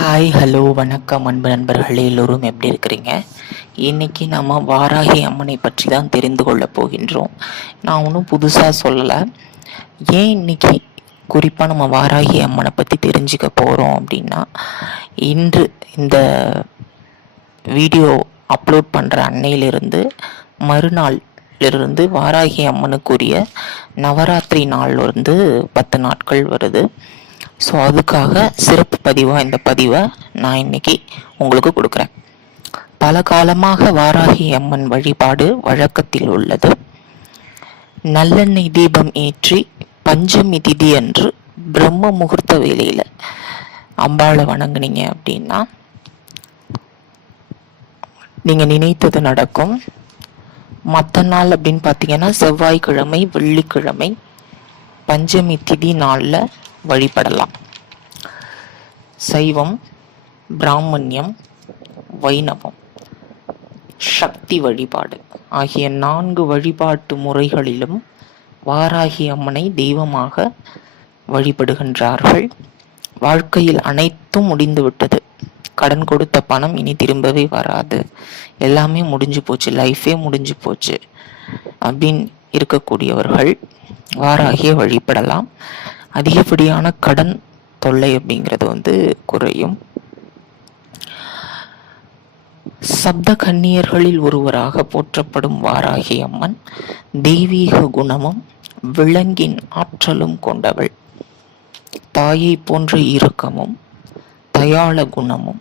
Hi hello வணக்கம் அன்பு நண்பர்களே, எல்லோரும் எப்படி இருக்கிறீங்க? இன்னைக்கு நம்ம வாராகி அம்மனை பற்றி தான் தெரிந்து கொள்ள போகின்றோம். நான் ஒன்றும் புதுசாக சொல்லலை. ஏன் இன்னைக்கு குறிப்பாக நம்ம வாராகி அம்மனை பற்றி தெரிஞ்சுக்க போகிறோம் அப்படின்னா, இன்று இந்த வீடியோ அப்லோட் பண்ணுற அன்னையிலிருந்து மறுநாளிலிருந்து வாராகி அம்மனுக்குரிய நவராத்திரி நாள் 10 நாட்கள் வருது. ஸோ அதுக்காக சிறப்பு பதிவாக இந்த பதிவை நான் இன்னைக்கு உங்களுக்கு கொடுக்குறேன். பல காலமாக வாராகி அம்மன் வழிபாடு வழக்கத்தில் உள்ளது. நல்லெண்ணெய் தீபம் ஏற்றி பஞ்சமி திதி அன்று பிரம்ம முகூர்த்த வேளையில் அம்பாளை வணங்குனீங்க அப்படின்னா நீங்கள் நினைத்தது நடக்கும். மற்ற நாள் அப்படின்னு பார்த்தீங்கன்னா செவ்வாய்க்கிழமை, வெள்ளிக்கிழமை, பஞ்சமி திதி நாளில் வழிபடலாம். சைவம், பிராமணியம், வைணவம், சக்தி வழிபாடு ஆகிய 4 வழிபாட்டு முறைகளிலும் வாராகி அம்மனை தெய்வமாக வழிபடுகின்றார்கள். வாழ்க்கையில் அனைத்தும் முடிந்துவிட்டது, கடன் கொடுத்த பணம் இனி திரும்பவே வராது, எல்லாமே முடிஞ்சு போச்சு, லைஃபே முடிஞ்சு போச்சு அப்படின்னு இருக்கக்கூடியவர்கள் வாராகியை வழிபடலாம். அதிகப்படியான கடன் தொல்லை அப்படிங்கிறது குறையும். சப்த கன்னியர்களில் ஒருவராக போற்றப்படும் வாராகி அம்மன் தெய்வீக குணமும் விலங்கின் ஆற்றலும் கொண்டவள். தாயை போன்ற இரக்கமும் தயாள குணமும்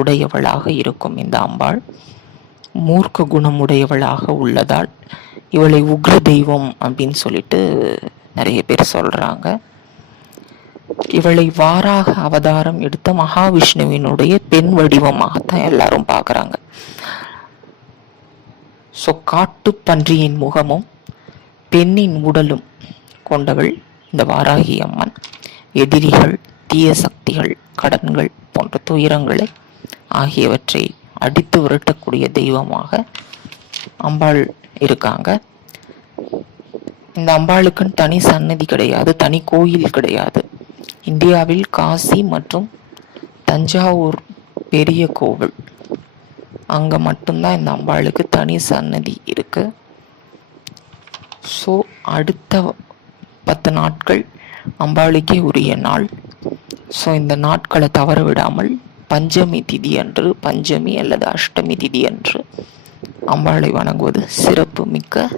உடையவளாக இருக்கும் இந்த அம்பாள் மூர்க்க குணம் உடையவளாக உள்ளதால் இவளை உக்ர தெய்வம் அப்படின்னு சொல்லிட்டு நிறைய பேர் சொல்றாங்க. இவளை வாராக அவதாரம் எடுத்த மகாவிஷ்ணுவினுடைய பெண் வடிவமாகத்தான் எல்லாரும் பார்க்கறாங்க. ஸோ காட்டு பன்றியின் முகமும் பெண்ணின் உடலும் கொண்டவள் இந்த வாராகி அம்மன். எதிரிகள், தீய சக்திகள், கடன்கள் போன்ற துயரங்களை ஆகியவற்றை அடித்து விரட்டக்கூடிய தெய்வமாக அம்பாள் இருக்காங்க. இந்த அம்பாளுக்குன்னு தனி சன்னதி கிடையாது, தனி கோயில் கிடையாது. இந்தியாவில் காசி மற்றும் தஞ்சாவூர் பெரிய கோவில், அங்கே மட்டும்தான் இந்த அம்பாளுக்கு தனி சன்னதி இருக்கு. ஸோ அடுத்த 10 நாட்கள் அம்பாளுக்கே உரிய நாள். ஸோ இந்த நாட்களை தவற விடாமல் பஞ்சமி திதி அன்று, பஞ்சமி அல்லது அஷ்டமி திதி அன்று அம்பாளை வணங்குவது சிறப்பு மிக்க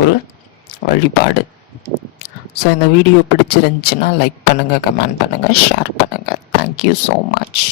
ஒரு வழிபாடு. ஸோ இந்த வீடியோ பிடிச்சிருந்துச்சுன்னா லைக் பண்ணுங்கள், கமெண்ட் பண்ணுங்கள், ஷேர் பண்ணுங்கள். Thank you so much.